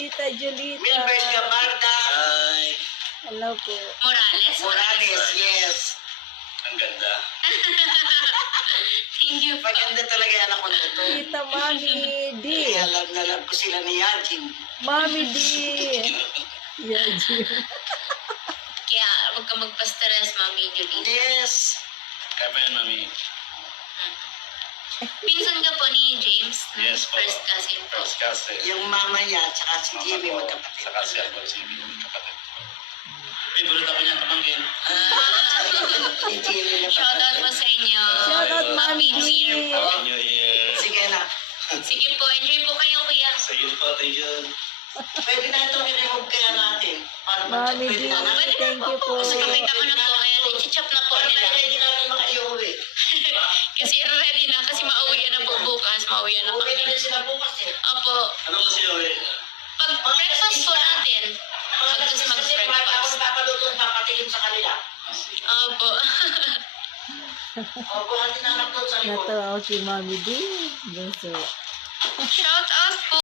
Tita Julita. Milbert Gabarda. Hi. Hello po. Morales, yes. Ang ganda. Thank you po. Maganda talaga yung anak ko na ito. Tita Mami D. Kaya love na love ko sila ni Yajin. Mami D. Yajin. Kaya huwag ka magpa-stress, Mami Julie. Yes. Kaya pa yan, mami. Pinsan ka po ni James, no? Yes po. First cousin po. First kasi. Yung mama niya, tsaka si Jimmy magkapatid. Saka si ako, si Jimmy magkapatid. Favorite ako niya, pamangkin. Si Jimmy na Shoutout po sa inyo. Shoutout, Mami Happy New Year D. po. Happy New Year. Sige na. Sige po, enjoy po kayo, kuya. Sige po, thank you. Pwede na itong i-remove kaya natin. Para Mami D. pwede na na. Thank you po. Kasi pakita ko na po, ayan, i-chop na po Para nila. pwede natin mga iuwi. Kasi ready na, kasi mauwi na po bukas, mauwi na Uwi na kami. rin sila bukas eh. Opo, Ano kasi yun eh? pag breakfast po natin, Mga pag kasi mag-breakfast. ako papaluto papatikim sa kanila. Opo. Opo, natin anak doon sa likod. Natuwa ako si Mami D. Bunso. Shout out po.